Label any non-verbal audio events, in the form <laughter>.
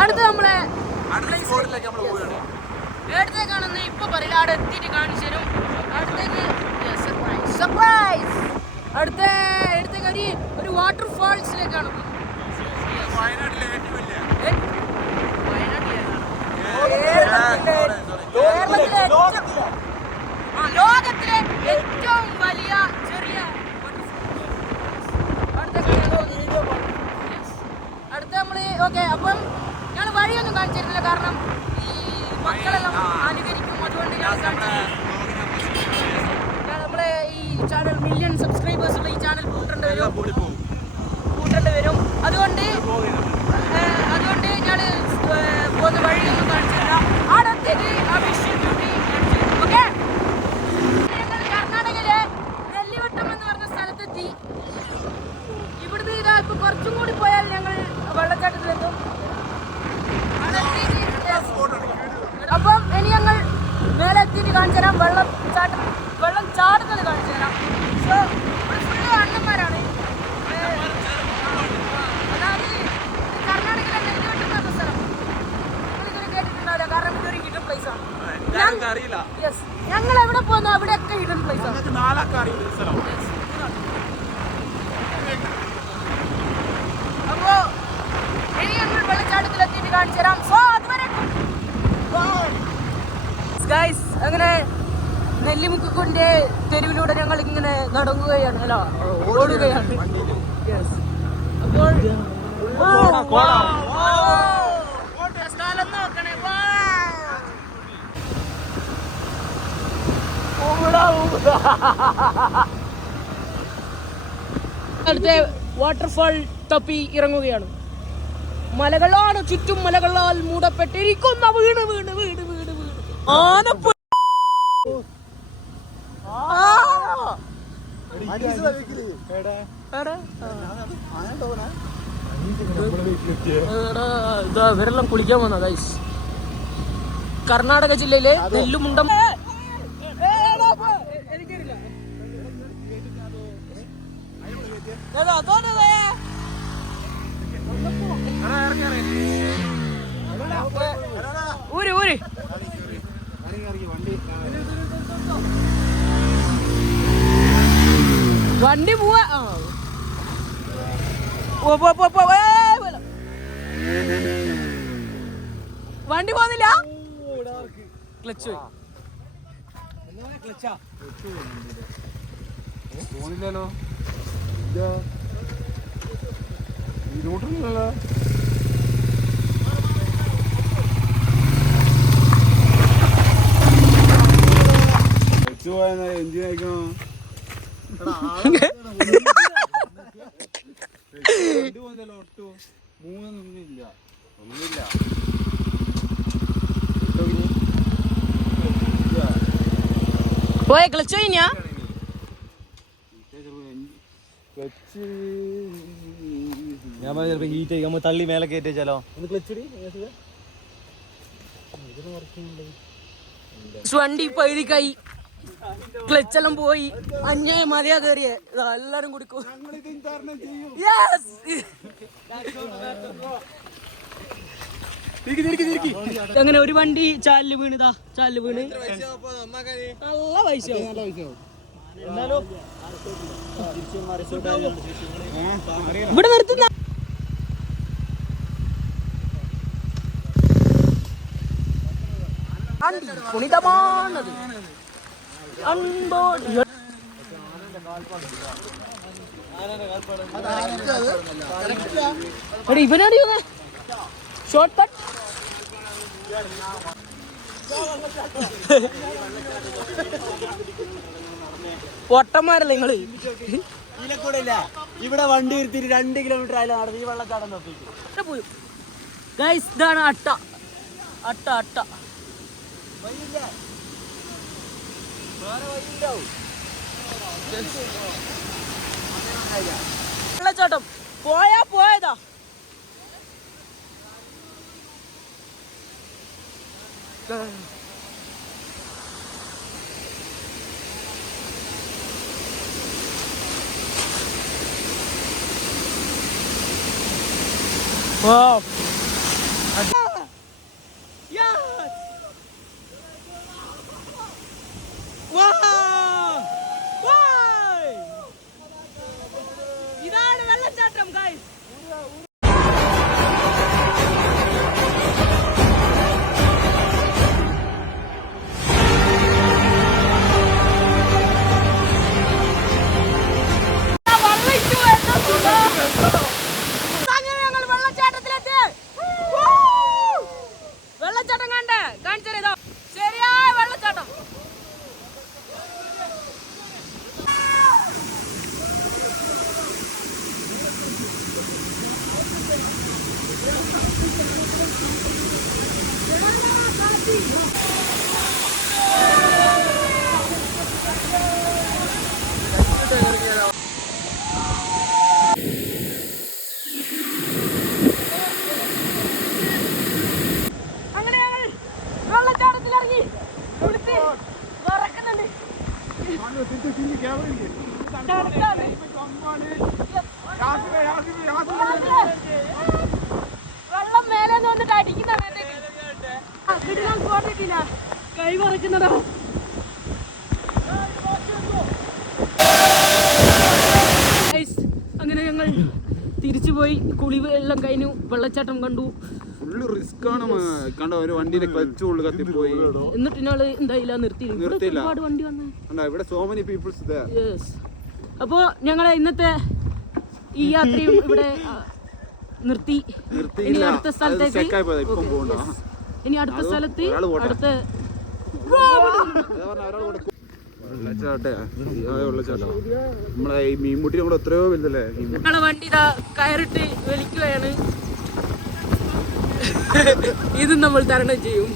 അടുത്ത നമ്മളെ അടുത്തേക്കാണെന്ന് ഇപ്പൊ പറയില്ല. അവിടെ എത്തിയിട്ട് കാണിച്ചു തരും അടുത്തേക്ക് സർപ്രൈസ് അടുത്ത അടുത്തേക്ക് ഒരു ഒരു വാട്ടർ ഫാൾസിലേക്കാണ് കാണിച്ചിരുന്നില്ല കാരണം ഈ മക്കളെല്ലാം അനുകരിക്കും. അതുകൊണ്ട് നമ്മളെ ഈ ചാനൽ മില്യൺ സബ്സ്ക്രൈബേഴ്സ് ഉള്ള ഈ ചാനൽ കൂട്ടേണ്ടി വരും കൂട്ടേണ്ടി വരും അതുകൊണ്ട് ഏഹ്, അതുകൊണ്ട് ഞാൻ പോകുന്ന വഴിയൊന്നും കാണിച്ചില്ല അടുത്തേക്ക് ആ വിഷയം ഡ്യൂട്ടി ഓക്കെ ഞങ്ങൾ കർണാടകയിലെ നെല്ലിവട്ടം എന്ന് പറഞ്ഞ സ്ഥലത്തെത്തി ഇവിടുന്ന് ഇതാ ഇപ്പൊ കുറച്ചും കൂടി പോയാൽ ഞങ്ങൾ വെള്ളച്ചാട്ടത്തിലെത്തും അവിടെ എത്തിയിട്ട് yes. അപ്പം ഇനി ഞങ്ങൾ മേലെ എത്തിയിട്ട് കാണിച്ചു തരാം വെള്ളം ചാട്ടം വെള്ളം ചാടുന്നത് കാണിച്ചു തരാം സോ ഇവിടെ ഫുള്ള് അണ്ണന്മാരാണ് ഏഹ്, അതായത് കർണാടകയിലെ നെല്ലിവട്ടം എന്ന് പറഞ്ഞ സ്ഥലം നിങ്ങളിതുവരെ കേട്ടിട്ടുണ്ടാവില്ല കാരണം ഇതൊരു ഹിഡൻ പ്ലേസ് ആണ് എല്ലാവർക്കും അറിയില്ല യെസ് ഞങ്ങൾ എവിടെ പോകുന്നു അവിടെയൊക്കെ ഹിഡൻ പ്ലേസ് ആണ്. അപ്പോ ഇനിയൊന്നും വെള്ളച്ചാട്ടത്തിൽ എത്തിയിട്ട് കാണിച്ചു തരാം. സോ അതുവരെ ഗൈസ് അങ്ങനെ നെല്ലിമുക്കിന്റെ തെരുവിലൂടെ ഞങ്ങൾ ഇങ്ങനെ നടങ്ങുകയാണ് അല്ല ഓടുകയാണ്. യെസ് അപ്പോൾ Wow, wow. സ്ഥലം നോക്കണേ Wow. അടുത്ത വാട്ടർഫാൾ തപ്പി ഇറങ്ങുകയാണ്. മലകളാണ് ചുറ്റും മലകളാൽ മൂടപ്പെട്ടിരിക്കുന്ന വീട് വീട് വീട് വീട് വീട്. ആനപ്പ ഇവരെല്ലാം കുളിക്കാൻ വന്ന ഗൈസ് കർണാടക ജില്ലയിലെ നെല്ലുമുണ്ടം പോല. വണ്ടി പോന്നില്ല ക്ലച്ച് പോയി. തോന്നില്ലല്ലോ ഇങ്ങോട്ടൊന്നുമല്ലോ എൻജിൻ അയക്കണം? മൂന്നൊന്നുമില്ല ഒന്നുമില്ല പോയ ക്ലച്ച് കഴിഞ്ഞാ ഞാൻ പറഞ്ഞ ചിലപ്പോ ഹീറ്റ് ആയി. നമ്മൾ തള്ളി മേലെ കയറ്റി വെച്ചാലോ? വണ്ടി പകുതിക്കായി. ക്ലച്ച് എല്ലാം പോയി. അഞ്ഞേ മതിയാ കയറിയ എല്ലാരും Yes! അങ്ങനെ ഒരു വണ്ടി ചാലിൽ വീണിതാ. ചാലിൽ വീണ്. നല്ല പൈസ ഇവിടെ നിർത്തുന്ന പുണിതമാണത്. എടി ഇവനാടി ഷോർട്ട് കട്ട് പൊട്ടന്മാരല്ലേ നിങ്ങൾ? ഇതിലെ ഇല്ല ഇവിടെ വണ്ടി ഇരുത്തിട്ട് രണ്ട് കിലോമീറ്റർ ആയാലും നടന്ന് ഈ വെള്ളച്ചാട്ടം നോക്കി ഗൈസ് ഇതാണ് അട്ട. അട്ട അട്ട. വെള്ളച്ചാട്ടം പോയാ പോയതാ Wow. ഇറങ്ങി വിറക്കുന്നുണ്ട്. തണുത്താണ്. പോട്ടിട്ടില്ല കൈ പറിക്കുന്നതോ അങ്ങനെ ഞങ്ങൾ തിരിച്ചു പോയി. കുളി എല്ലാം കഴിഞ്ഞു. വെള്ളച്ചാട്ടം കണ്ടു. ഫുള്ള് റിസ്ക് ആണ് കണ്ടോ ഒരു വണ്ടിയിലെ ക്ലച്ച് ഉള്ളു കത്തിപ്പോയി. എന്നിട്ട് ഇന്നാൾ എന്തായില്ല നിർത്തി ഇവിടെ നിർത്തിയില്ല. ഒരുപാട് വണ്ടി വന്നേ. ഇവിടെ സോ മെനി പീപ്പിൾസ് അപ്പോ ഞങ്ങളെ ഇന്നത്തെ ഈ യാത്രയും ഇവിടെ നിർത്തി നിർത്തി. നിർത്തിയില്ല. അടുത്ത സ്ഥലത്തേക്ക് ഇനി അടുത്ത സ്ഥലത്ത്. അടുത്ത നമ്മളെ ഈ മീൻമുട്ടിനെ കൂടെ എത്രയോ വലുതല്ലേ? ഞങ്ങളെ വണ്ടി ഇതാ കയറിട്ട് വലിക്കുകയാണ്. <laughs> ഇത് നമ്മൾ തരണം ചെയ്യും.